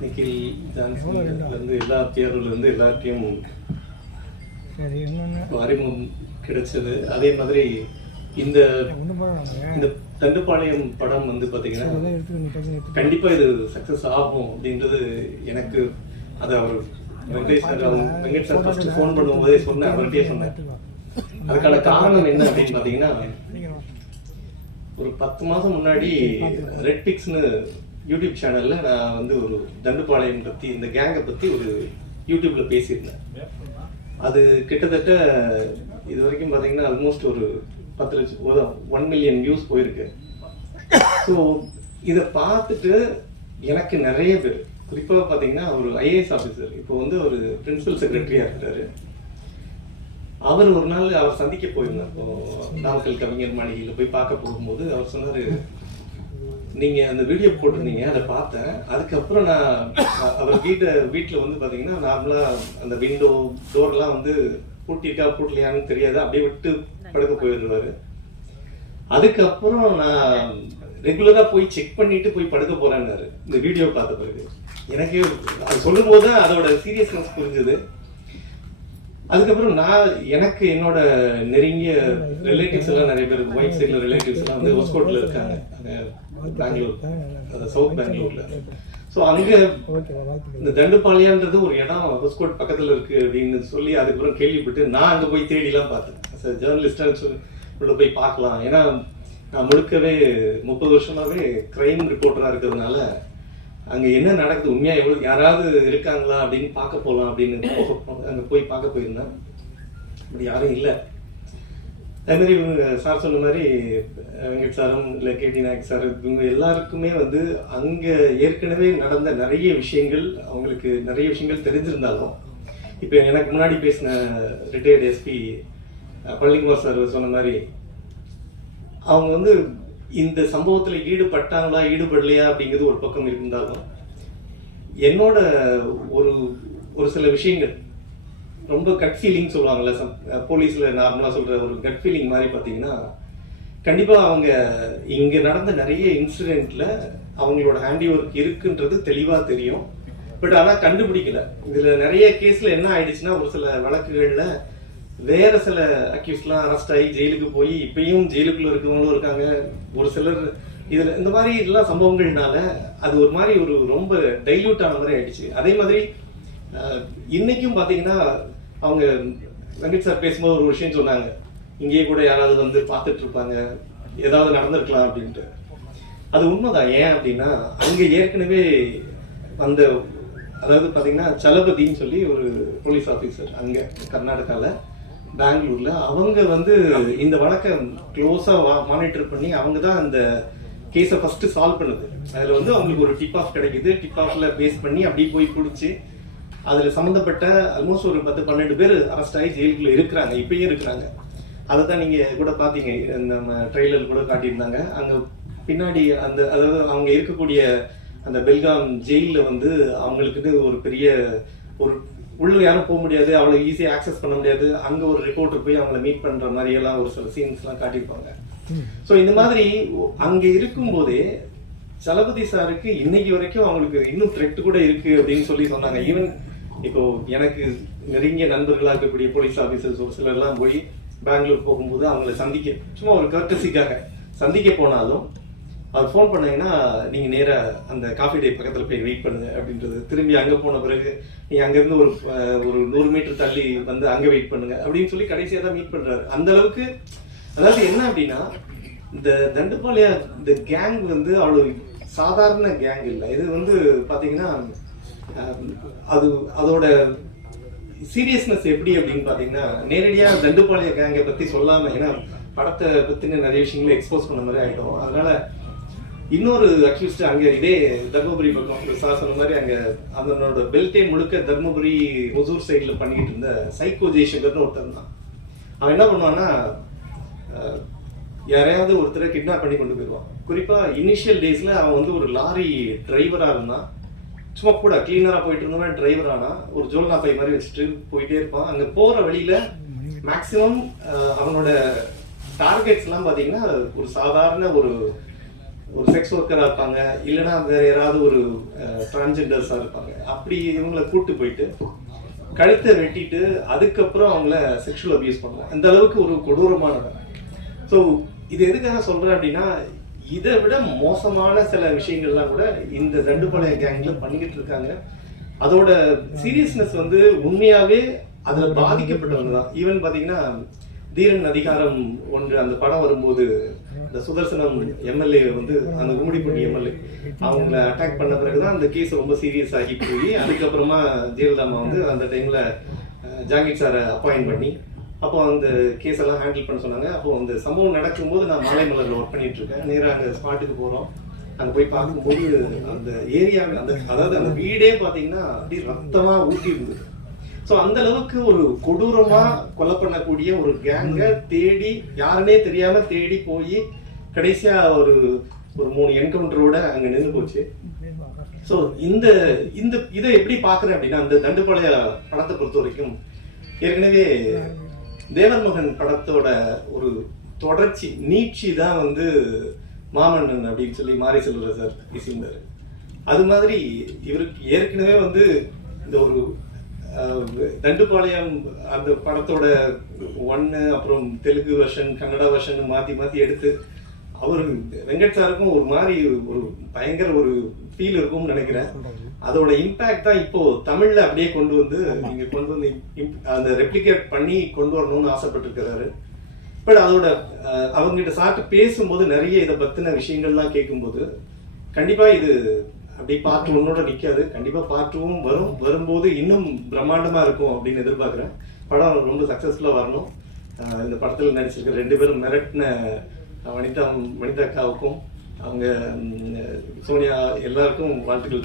நிக்கில் ஜான்சன்லேருந்து எல்லா தேர்வுலேருந்து எல்லாத்தையும் அறிமுகம் கிடைச்சது. அதே மாதிரி இந்த இந்த தண்டுப்பாளையம் படம் வந்து பார்த்தீங்கன்னா கண்டிப்பாக இது சக்ஸஸ் ஆகும் அப்படின்றது எனக்கு அது அவர் வெங்கட் சார் ஃபர்ஸ்ட் ஃபோன் பண்ணும்போதே சொன்னேன், அவர்கிட்டயே சொன்னேன். அதுக்கான காரணம் என்ன அப்படின்னு பார்த்தீங்கன்னா, ஒரு 10 மாதம் முன்னாடி ரெட் பிக்ஸ்னு யூடியூப் சேனல்ல நான் வந்து ஒரு தண்டுப்பாளையம் பற்றி இந்த கேங்கை பற்றி ஒரு யூடியூப்ல பேசியிருந்தேன். அது கிட்டத்தட்ட இது வரைக்கும் பார்த்தீங்கன்னா ஆல்மோஸ்ட் ஒரு 10 லட்சம் 1 மில்லியன் வியூஸ் போயிருக்கு. ஸோ இதை பார்த்துட்டு எனக்கு நிறைய பேர், குறிப்பாக பார்த்தீங்கன்னா ஒரு ஐஏஎஸ் ஆஃபீஸர், இப்போ வந்து ஒரு பிரின்சிபல் செக்ரட்டரியாக இருக்காரு. அவர் ஒரு நாள் அவர் சந்திக்க போயிருந்தார். இப்போ நாமக்கல் கவிஞர் மாளிகையில் போய் பார்க்க போகும்போது அவர் சொன்னார், நீங்கள் அந்த வீடியோ போட்டிருந்தீங்க, அதை பார்த்தேன். அதுக்கப்புறம் நான் அவர் வீட்டில் வந்து பார்த்தீங்கன்னா நார்மலாக அந்த விண்டோ டோர்லாம் வந்து பூட்டிருக்கா பூட்டலையான்னு தெரியாது, அப்படியே விட்டு படுக்க போயிடுவாரு. அதுக்கப்புறம் நான் ரெகுலரா போய் செக் பண்ணிட்டு போய் படுக்க போறேன்னாரு இந்த வீடியோ பார்த்த பிறகு. எனக்கு அது சொல்லும் போது அதோட சீரியஸ்னஸ் புரிஞ்சுது. அதுக்கப்புறம் எனக்கு என்னோட நெருங்கிய ரிலேட்டிவ்ஸ் எல்லாம் நிறைய பேர், ஒயிட் சைட்ல ரிலேட்டிவ்ஸ் எல்லாம் வந்து ஹொஸ்கோட்ல இருக்காங்க, பெங்களூர், சவுத் பெங்களூர்ல. ஸோ அங்க இந்த தண்டுப்பாளையன்றது ஒரு இடம் ஹொஸ்கோட் பக்கத்துல இருக்கு அப்படின்னு சொல்லி அதுக்கப்புறம் கேள்விப்பட்டு நான் அங்க போய் தேடிலாம் பார்த்தேன். ஜேர்னலிஸ்டான்னு சொல்லி உள்ள போய் பார்க்கலாம். ஏன்னா நான் முழுக்கவே 30 வருஷமாவே கிரைம் ரிப்போர்ட்டரா இருக்கிறதுனால அங்க என்ன நடக்குது, உண்மையா எவ்வளவு யாராவது இருக்காங்களா அப்படின்னு பார்க்க போகலாம் அப்படின்னு அங்க போய் பார்க்க போயிருந்தேன். அப்படி யாரும் இல்லை. அதே மாதிரி இவங்க சார் சொன்ன மாதிரி வெங்கட் சாரும் இல்லை கேடி நாயக் சார், இவங்க எல்லாருக்குமே வந்து அங்க ஏற்கனவே நடந்த நிறைய விஷயங்கள், அவங்களுக்கு நிறைய விஷயங்கள் தெரிஞ்சிருந்தாலும், இப்போ எனக்கு முன்னாடி பேசின ரிட்டையர்டு எஸ்பி பழனிக்குமார் சார் சொன்ன மாதிரி அவங்க வந்து இந்த சம்பவத்தில் ஈடுபட்டாங்களா ஈடுபடலையா அப்படிங்கிறது ஒரு பக்கம் இருந்தாலும், என்னோட ஒரு சில விஷயங்கள் ரொம்ப கட் ஃபீலிங் சொல்லுவாங்கல்ல, போலீஸ்ல நார்மலா சொல்ற ஒரு கட் ஃபீலிங் மாதிரி பார்த்தீங்கன்னா, கண்டிப்பா அவங்க இங்க நடந்த நிறைய இன்சிடென்ட்ல அவங்களோட ஹேண்டி ஒர்க் இருக்குன்றது தெளிவா தெரியும். பட் ஆனா கண்டுபிடிக்கல. இதுல நிறைய கேஸ்ல என்ன ஆயிடுச்சுன்னா, ஒரு சில வழக்குகள்ல வேற சில அக்யூஸ்ட்லாம் அரெஸ்ட் ஆகி ஜெயிலுக்கு போய் இப்பயும் ஜெயிலுக்குள்ள இருக்கவங்களும் இருக்காங்க. ஒரு சிலர் இதுல இந்த மாதிரி எல்லாம் சம்பவங்கள்னால அது ஒரு மாதிரி ஒரு ரொம்ப டைல்யூட் ஆன மாதிரி ஆயிடுச்சு. அதே மாதிரி இன்னைக்கும் பாத்தீங்கன்னா அவங்க வெங்கட் சார் பேசும்போது ஒரு விஷயம் சொன்னாங்க, இங்கேயே கூட யாராவது வந்து பார்த்துட்டு இருப்பாங்க, ஏதாவது நடந்திருக்கலாம் அப்படின்ட்டு. அது உண்மைதான். ஏன் அப்படின்னா அங்க ஏற்கனவே அந்த அதாவது பாத்தீங்கன்னா சலபதின்னு சொல்லி ஒரு போலீஸ் ஆபீசர் அங்க கர்நாடகால பெங்களூர்ல, அவங்க வந்து இந்த வழக்கை க்ளோஸா மானிட்டர் பண்ணி அவங்க தான் அந்த கேஸை ஃபர்ஸ்ட் சால்வ் பண்ணுது. அதுல வந்து அவங்களுக்கு ஒரு டிப் ஆஃப் கிடைக்குது. டிப் ஆஃப்ல பேஸ் பண்ணி அப்படியே போய் பிடிச்சி அதுல சம்பந்தப்பட்ட ஆல்மோஸ்ட் ஒரு 10-12 பேர் அரெஸ்ட் ஆகி ஜெயிலுக்குள்ள இருக்கிறாங்க, இப்பயும் இருக்கிறாங்க. அதை தான் நீங்க கூட பாத்தீங்க, நம்ம ட்ரெய்லர் கூட காட்டியிருந்தாங்க. அங்க பின்னாடி அந்த அதாவது அவங்க இருக்கக்கூடிய அந்த பெல்காம் ஜெயில வந்து அவங்களுக்கு ஒரு பெரிய ஒரு உள்ள யாரும் போக முடியாது, அவ்வளவு ஈஸியா ஆக்சஸ் பண்ண முடியாது. அங்க ஒரு ரிப்போர்ட்டர் போய் அவங்களை மீட் பண்ற மாதிரி எல்லாம் ஒரு சில சீன்ஸ் எல்லாம் காட்டியிருப்பாங்க. சோ இந்த மாதிரி அங்க இருக்கும் போதே சலபதி சாருக்கு இன்னைக்கு வரைக்கும் அவங்களுக்கு இன்னும் த்ரெட் கூட இருக்கு அப்படின்னு சொல்லி சொன்னாங்க. ஈவன் இப்போ எனக்கு நெருங்கிய நண்பர்களா இருக்கக்கூடிய போலீஸ் ஆபீசர்ஸ் ஒரு சிலர் எல்லாம் போய் பெங்களூர் போகும்போது அவங்களை சந்திக்க, சும்மா ஒரு கர்டசிக்காக சந்திக்க போனாலும் அவர் ஃபோன் பண்ணீங்கன்னா நீங்க நேரா அந்த காஃபி டே பக்கத்துல போய் வெயிட் பண்ணுங்க அப்படின்றது. திரும்பி அங்க போன பிறகு நீங்க அங்க இருந்து ஒரு 100 மீட்டர் தள்ளி வந்து அங்க வெயிட் பண்ணுங்க அப்படின்னு சொல்லி கடைசியா தான் மீட் பண்றாரு. அந்த அளவுக்கு அதாவது என்ன அப்படின்னா, இந்த தண்டுப்பாளைய இந்த கேங் வந்து அவ்வளவு சாதாரண கேங் இல்லை. இது வந்து பாத்தீங்கன்னா அதோட சீரியஸ்னஸ் எப்படி அப்படின்னு பாத்தீங்கன்னா, நேரடியா தண்டுப்பாளைய கேங்கை பத்தி சொல்லாம, ஏன்னா படத்தை பத்தின நிறைய விஷயங்களை எக்ஸ்போஸ் பண்ண மாதிரி ஆயிடும். அதனால இன்னொரு அக்யூஸ்ட் அங்க இதே தர்மபுரி பக்கம் சார் சொன்ன மாதிரி அங்க அதனோட பெல்டே முழுக்க தர்மபுரி ஒசூர் சைட்ல பண்ணிட்டு இருந்த சைக்கோ ஜெய்சங்கர்னு ஒருத்தர் தான். அவன் என்ன பண்ணுவான்னா, யாரையாவது ஒருத்தரை கிட்னாப் பண்ணி கொண்டு போயிடுவான். குறிப்பா இனிஷியல் டேஸ்ல அவன் வந்து ஒரு லாரி டிரைவரா இருந்தான். சும்மா கூட கிளீனரா போயிட்டு இருந்தவன் டிரைவர் ஆனா ஒரு ஜோல்னா பை மாதிரி வச்சுட்டு போயிட்டே இருப்பான். அங்க போற வழியில மேக்சிமம் அவனோட டார்கெட்ஸ் எல்லாம் பாத்தீங்கன்னா ஒரு சாதாரண ஒரு ஒரு செக்ஸ் ஒர்க்கரா இருப்பாங்க, இல்லைன்னா வேற யாராவது ஒரு டிரான்ஜெண்டர்ஸா இருப்பாங்க. அப்படி இவங்களை கூட்டு போயிட்டு கழுத்தை வெட்டிட்டு அதுக்கப்புறம் அவங்கள செக்ஷுவல் அபியூஸ் பண்ணுவோம். அந்த அளவுக்கு ஒரு கொடூரமானது. ஸோ இது எதுக்காக சொல்றேன் அப்படின்னா, இதை விட மோசமான சில விஷயங்கள்லாம் கூட இந்த தண்டுபாளையம் கேங்ல பண்ணிக்கிட்டு இருக்காங்க. அதோட சீரியஸ்னஸ் வந்து உண்மையாவே அதுல பாதிக்கப்பட்டவங்க தான். ஈவன் பாத்தீங்கன்னா தீரன் அதிகாரம் ஒன்று அந்த படம் வரும்போது இந்த சுதர்சனம் எம்எல்ஏ வந்து அந்த கும்மிடிப்பூண்டி எம்எல்ஏ அவங்கள அட்டாக் பண்ண பிறகுதான் அந்த கேஸ் ரொம்ப சீரியஸ் ஆகி போய் அதுக்கப்புறமா ஜெயலலிதா வந்து அந்த டைம்ல ஜாங்கிர் சாரை அப்பாயிண்ட் பண்ணி அப்போ அந்த கேஸ் எல்லாம் ஹேண்டில் பண்ண சொன்னாங்க. அப்போ அந்த சம்பவம் நடக்கும்போது நான் மாலைமலர்ல ஒர்க் பண்ணிட்டு இருக்கேன். நேராக அங்கே ஸ்பாட்டுக்கு போறோம். அங்கே போய் பார்க்கும்போது அந்த ஏரியாவில் அதாவது அந்த வீடே பார்த்தீங்கன்னா அப்படியே ரத்தமா ஊட்டி இருந்தது. ஸோ அந்த அளவுக்கு ஒரு கொடூரமா கொலை பண்ணக்கூடிய ஒரு கேங்க தேடி யாருன்னே தெரியாம தேடி போய் கடைசியா ஒரு 3 என்கவுண்டரோட அங்க நின்று போச்சு. ஸோ இதை எப்படி பாக்குறேன் அப்படின்னா, அந்த தண்டுபாளைய படத்தை பொறுத்த வரைக்கும் ஏற்கனவே தேவர் மகன் படத்தோட ஒரு தொடர்ச்சி நீட்சி தான் வந்து மாமன்னன் அப்படின்னு சொல்லி மாரி செல்வராஜ் சார் பேசியிருந்தாரு. அது மாதிரி இவருக்கு ஏற்கனவே வந்து இந்த ஒரு தண்டுபாளையம் அந்த படத்தோட 1 அப்புறம் தெலுங்கு வெர்ஷன் கன்னடா வெர்ஷன் மாத்தி எடுத்து அவரு வெங்கட் சாருக்கும் ஒரு மாதிரி ஒரு பயங்கர ஒரு ஃபீல் இருக்கும்னு நினைக்கிறேன். அதோட இம்பாக்ட் தான் இப்போ தமிழ்ல அப்படியே கொண்டு வந்து அந்த ரெப்ளிகேட் பண்ணி கொண்டு வரணும்னு ஆசைப்பட்டு இருக்கிறாரு. பட் அதோட அவங்ககிட்ட சாப்பிட்டு பேசும்போது நிறைய இதை பத்தின விஷயங்கள்லாம் கேட்கும்போது கண்டிப்பா இது அப்படி பார்ட் 1 நிக்காது. கண்டிப்பா பார்ட் 2 வரும்போது இன்னும் பிரம்மாண்டமா இருக்கும் அப்படின்னு எதிர்பார்க்கிறேன். படம் ரொம்ப சக்சஸ்ஃபுல்லா வரணும். இந்த படத்துல நடிச்சிருக்கிற 2 பேரும் மிரட்டின வனிதா அக்காவுக்கும் அவங்க சோனியா எல்லாருக்கும் வாழ்த்துக்கள்.